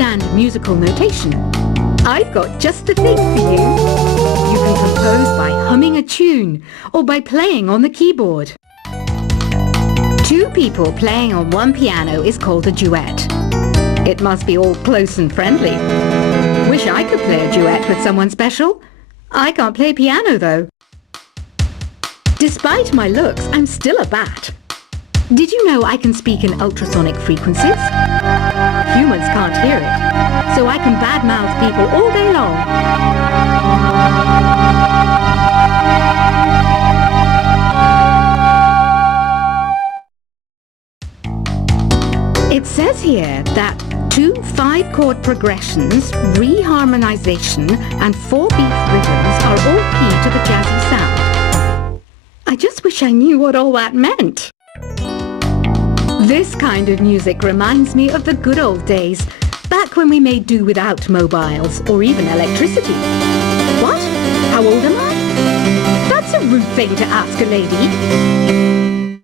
understand musical notation, I've got just the thing for you. You can compose by humming a tune or by playing on the keyboard. Two people playing on one piano is called a duet. It must be all close and friendly. Wish I could play a duet with someone special. I can't play piano though. Despite my looks, I'm still a bat. Did you know I can speak in ultrasonic frequencies? Humans can't hear it, so I can badmouth people all day long. It says here that 2 5-chord progressions, reharmonization, and 4-beat rhythms are all key to the jazzy sound. I just wish I knew what all that meant. This kind of music reminds me of the good old days, back when we made do without mobiles or even electricity. What? How old am I? That's a rude thing to ask a lady.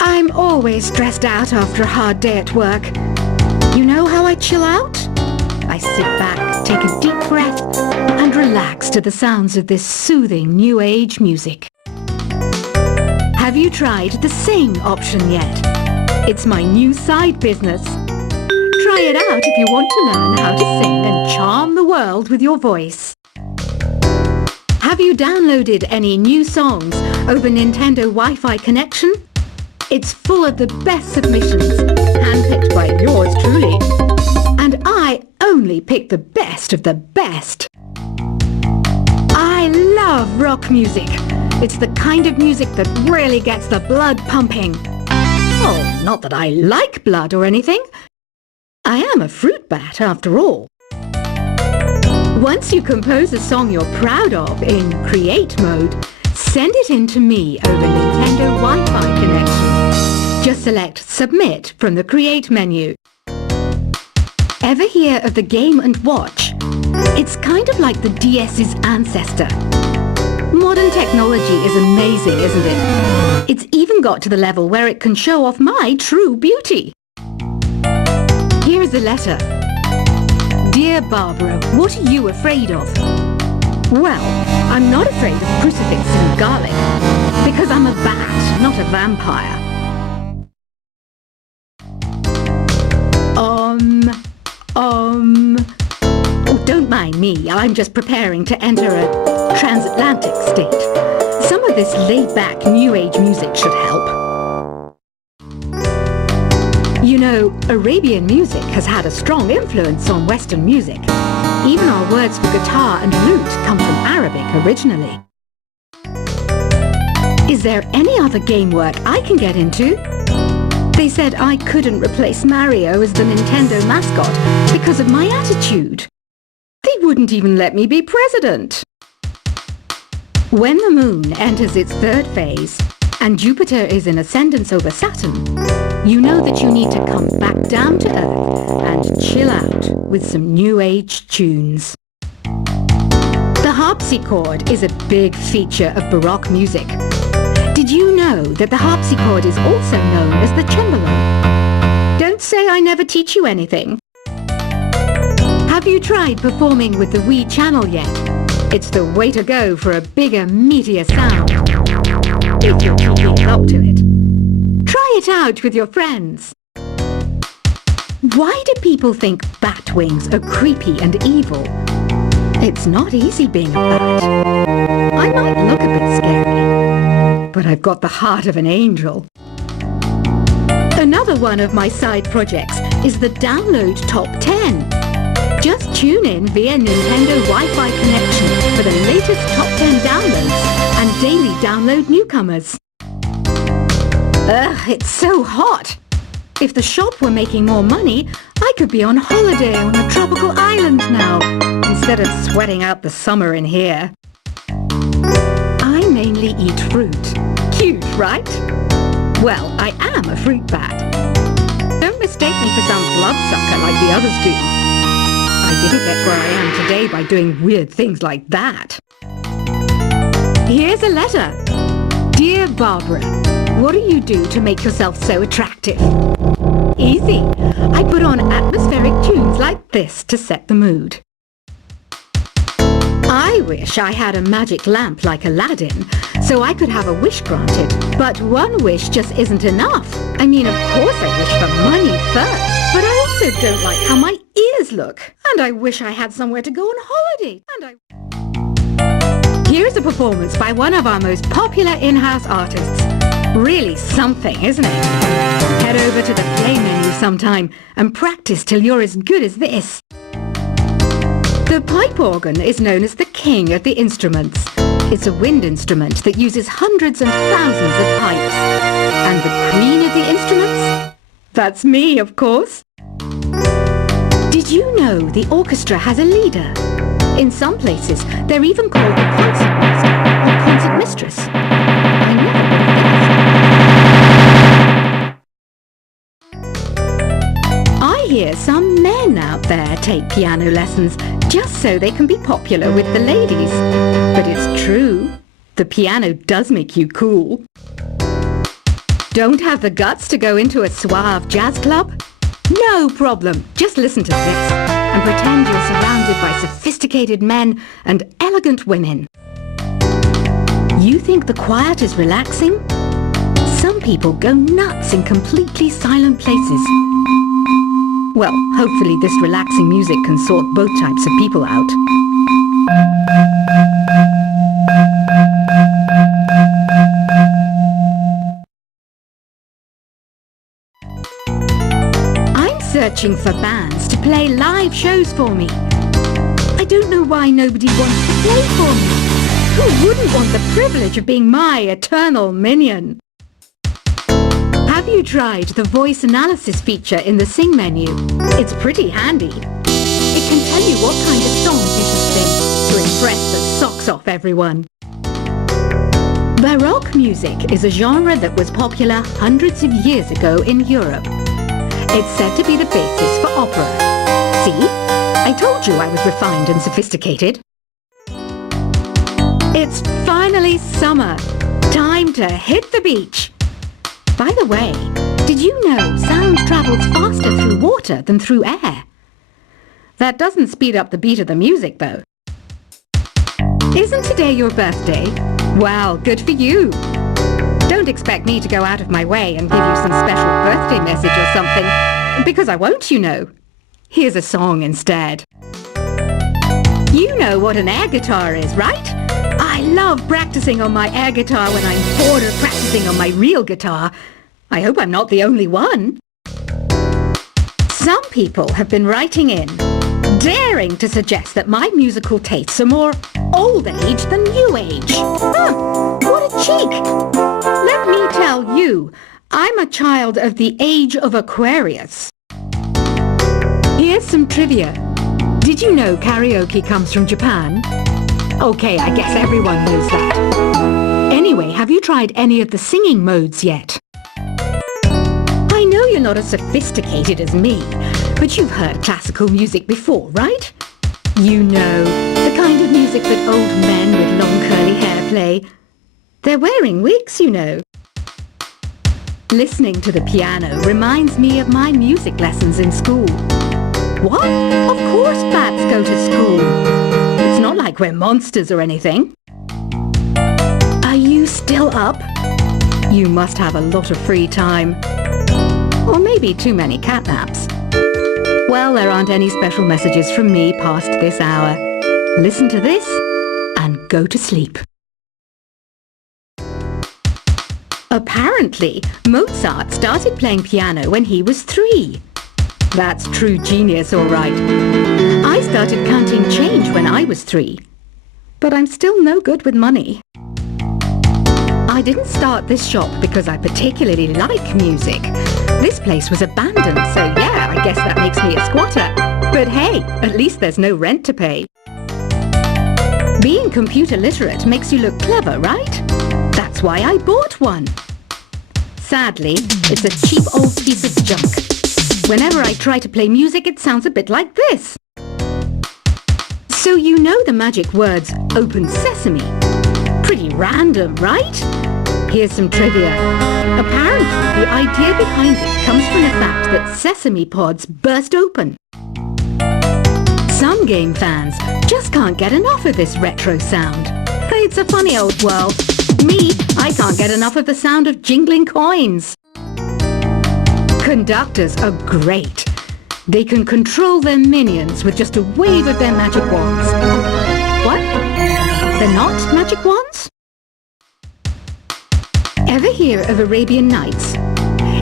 I'm always stressed out after a hard day at work. You know how I chill out? I sit back, take a deep breath, and relax to the sounds of this soothing new age music. Have you tried the sing option yet? It's my new side business. Try it out if you want to learn how to sing and charm the world with your voice. Have you downloaded any new songs over Nintendo Wi-Fi connection? It's full of the best submissions, handpicked by yours truly. And I only pick the best of the best. I love rock music. It's the kind of music that really gets the blood pumping. Oh, not that I like blood or anything. I am a fruit bat after all. Once you compose a song you're proud of in create mode, send it in to me over Nintendo Wi-Fi connection. Just select Submit from the Create menu. Ever hear of the Game & Watch? It's kind of like the DS's ancestor. Modern technology is amazing, isn't it? It's even got to the level where it can show off my true beauty. Here is a letter. Dear Barbara, what are you afraid of? Well, I'm not afraid of crucifixes and garlic, because I'm a bat, not a vampire. Oh, don't mind me. I'm just preparing to enter a transatlantic state. Some of this laid-back New Age music should help. You know, Arabian music has had a strong influence on Western music. Even our words for guitar and lute come from Arabic originally. Is there any other game work I can get into? They said I couldn't replace Mario as the Nintendo mascot because of my attitude. They wouldn't even let me be president. When the moon enters its 3rd phase and Jupiter is in ascendance over Saturn, you know that you need to come back down to Earth and chill out with some New Age tunes. The harpsichord is a big feature of Baroque music. Did you know that the harpsichord is also known as the cembalo? Don't say I never teach you anything. Have you tried performing with the Wii channel yet? It's the way to go for a bigger, meatier sound. If you're keeping up to it. Try it out with your friends. Why do people think bat wings are creepy and evil? It's not easy being a bat. I might look a bit scary, but I've got the heart of an angel. Another one of my side projects is the Download Top 10. Just tune in via Nintendo Wi-Fi connection for the latest Top 10 downloads and daily download newcomers. Ugh, it's so hot. If the shop were making more money, I could be on holiday on a tropical island now, instead of sweating out the summer in here. I mainly eat fruit. Cute, right? Well, I am a fruit bat. Don't mistake me for some bloodsucker like the others do. I didn't get where I am today by doing weird things like that. Here's a letter. Dear Barbara, what do you do to make yourself so attractive? Easy. I put on atmospheric tunes like this to set the mood. I wish I had a magic lamp like Aladdin, so I could have a wish granted. But one wish just isn't enough. I mean, of course I wish for money first, but I also don't like how my ears look. And I wish I had somewhere to go on holiday. Here's a performance by one of our most popular in-house artists. Really something, isn't it? Head over to the play menu sometime and practice till you're as good as this. The pipe organ is known as the king of the instruments. It's a wind instrument that uses hundreds and thousands of pipes. And the queen of the instruments? That's me, of course. Did you know the orchestra has a leader? In some places, they're even called the concertmaster or concert mistress. I never would have guessed. I hear some men out there take piano lessons just so they can be popular with the ladies. But it's true. The piano does make you cool. Don't have the guts to go into a suave jazz club? No problem. Just listen to this and pretend you're surrounded by sophisticated men and elegant women. You think the quiet is relaxing? Some people go nuts in completely silent places. Well, hopefully this relaxing music can sort both types of people out. I'm searching for bands to play live shows for me. I don't know why nobody wants to play for me. Who wouldn't want the privilege of being my eternal minion? Have you tried the voice analysis feature in the Sing menu? It's pretty handy. It can tell you what kind of songs you should sing to impress the socks off everyone. Baroque music is a genre that was popular hundreds of years ago in Europe. It's said to be the basis for opera. See? I told you I was refined and sophisticated. It's finally summer. Time to hit the beach. By the way, did you know sound travels faster through water than through air? That doesn't speed up the beat of the music, though. Isn't today your birthday? Well, good for you. Don't expect me to go out of my way and give you some special birthday message or something, because I won't, you know. Here's a song instead. You know what an air guitar is, right? I love practicing on my air guitar when I'm bored of practicing on my real guitar. I hope I'm not the only one. Some people have been writing in, daring to suggest that my musical tastes are more old age than new age. Huh, what a cheek! Let me tell you, I'm a child of the age of Aquarius. Here's some trivia. Did you know karaoke comes from Japan? Okay, I guess everyone knows that. Anyway, have you tried any of the singing modes yet? I know you're not as sophisticated as me, but you've heard classical music before, right? You know, the kind of music that old men with long curly hair play. They're wearing wigs, you know. Listening to the piano reminds me of my music lessons in school. What? Of course bats go to school. It's not like we're monsters or anything. Are you still up? You must have a lot of free time. Or maybe too many catnaps. Well, there aren't any special messages from me past this hour. Listen to this and go to sleep. Apparently, Mozart started playing piano when he was 3. That's true genius, all right. I started counting change when I was 3. But I'm still no good with money. I didn't start this shop because I particularly like music. This place was abandoned, so yeah, I guess that makes me a squatter. But hey, at least there's no rent to pay. Being computer literate makes you look clever, right? That's why I bought one. Sadly, it's a cheap old piece of junk. Whenever I try to play music, it sounds a bit like this. So you know the magic words, open sesame. Pretty random, right? Here's some trivia. Apparently, the idea behind it comes from the fact that sesame pods burst open. Some game fans just can't get enough of this retro sound. It's a funny old world. Me, I can't get enough of the sound of jingling coins. Conductors are great. They can control their minions with just a wave of their magic wands. What? They're not magic wands? Ever hear of Arabian Nights?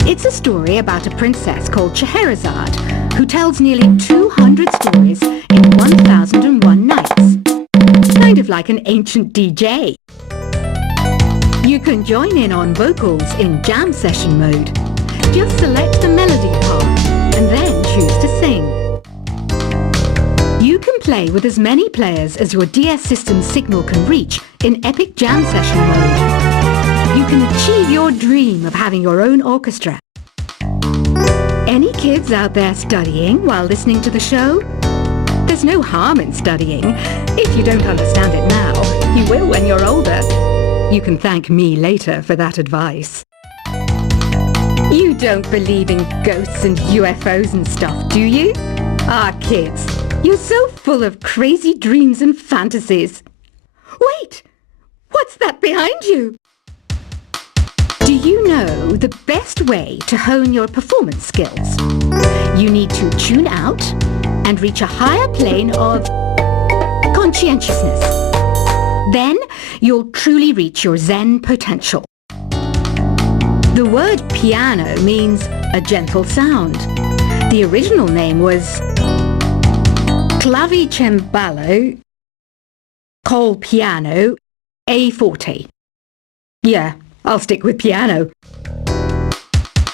It's a story about a princess called Scheherazade who tells nearly 200 stories in 1001 nights. Kind of like an ancient DJ. You can join in on vocals in jam session mode. Just select the melody part and then choose to sing. You can play with as many players as your DS system's signal can reach in epic jam session mode. You can achieve your dream of having your own orchestra. Any kids out there studying while listening to the show? There's no harm in studying. If you don't understand it now, you will when you're older. You can thank me later for that advice. You don't believe in ghosts and UFOs and stuff, do you? Ah, kids, you're so full of crazy dreams and fantasies. Wait! What's that behind you? Do you know the best way to hone your performance skills? You need to tune out and reach a higher plane of conscientiousness. Then you'll truly reach your Zen potential. The word piano means a gentle sound. The original name was clavicembalo col piano a forte. Yeah, I'll stick with piano.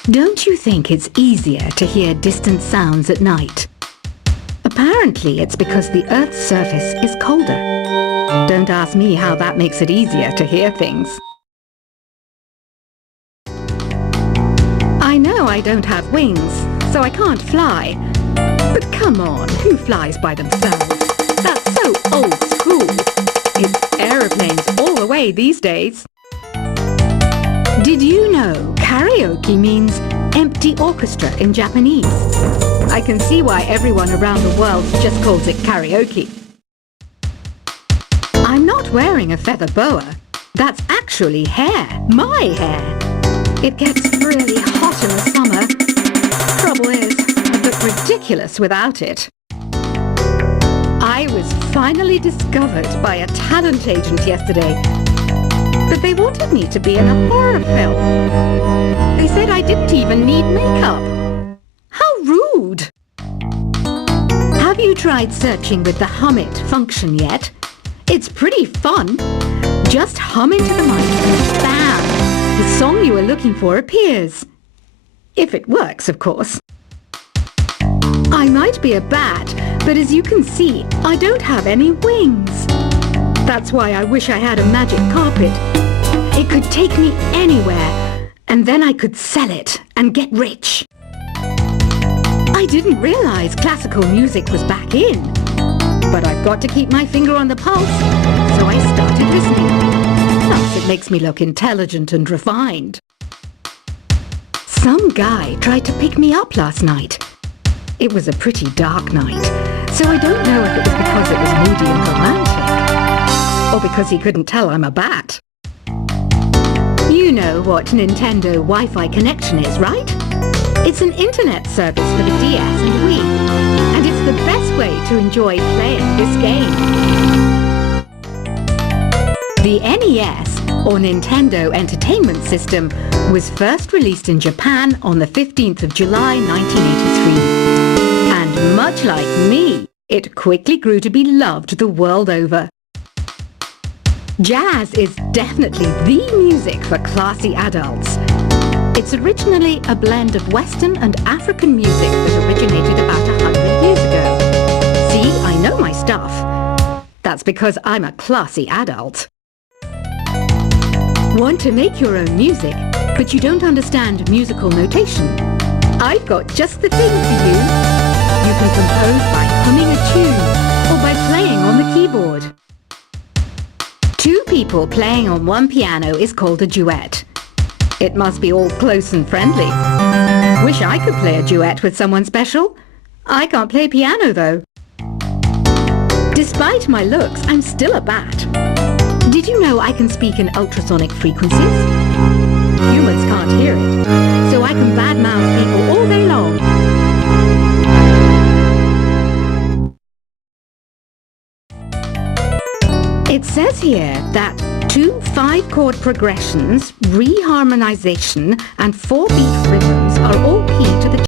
Don't you think it's easier to hear distant sounds at night? Apparently it's because the Earth's surface is colder. Don't ask me how that makes it easier to hear things. I know I don't have wings, so I can't fly. But come on, who flies by themselves? That's so old school. It's aeroplanes all the way these days. Did you know karaoke means empty orchestra in Japanese? I can see why everyone around the world just calls it karaoke. I'm not wearing a feather boa. That's actually hair, my hair. It gets really hot in the summer. Trouble is, I look ridiculous without it. I was finally discovered by a talent agent yesterday. But they wanted me to be in a horror film. They said I didn't even need makeup. How rude! Have you tried searching with the Hum It function yet? It's pretty fun. Just hum into the mic and bam! The song you were looking for appears. If it works, of course. I might be a bat, but as you can see, I don't have any wings. That's why I wish I had a magic carpet. It could take me anywhere, and then I could sell it and get rich. I didn't realize classical music was back in. But I've got to keep my finger on the pulse, so I started listening. Plus, it makes me look intelligent and refined. Some guy tried to pick me up last night. It was a pretty dark night, so I don't know if it was because it was moody and romantic, or because he couldn't tell I'm a bat. You know what Nintendo Wi-Fi connection is, right? It's an internet service for the DS and Wii, and it's the best way to enjoy playing this game. The NES, or Nintendo Entertainment System, was first released in Japan on the 15th of July 1983. And much like me, it quickly grew to be loved the world over. Jazz is definitely the music for classy adults. It's originally a blend of Western and African music that originated about 100 years ago. See, I know my stuff. That's because I'm a classy adult. Want to make your own music, but you don't understand musical notation? I've got just the thing for you. You can compose by humming a tune or by playing on the keyboard. Two people playing on one piano is called a duet. It must be all close and friendly. Wish I could play a duet with someone special. I can't play piano though. Despite my looks, I'm still a bat. Did you know I can speak in ultrasonic frequencies? Humans can't hear it, so I can badmouth people all day long. It says here that 2 5-chord progressions, reharmonization, and 4-beat rhythms are all key to the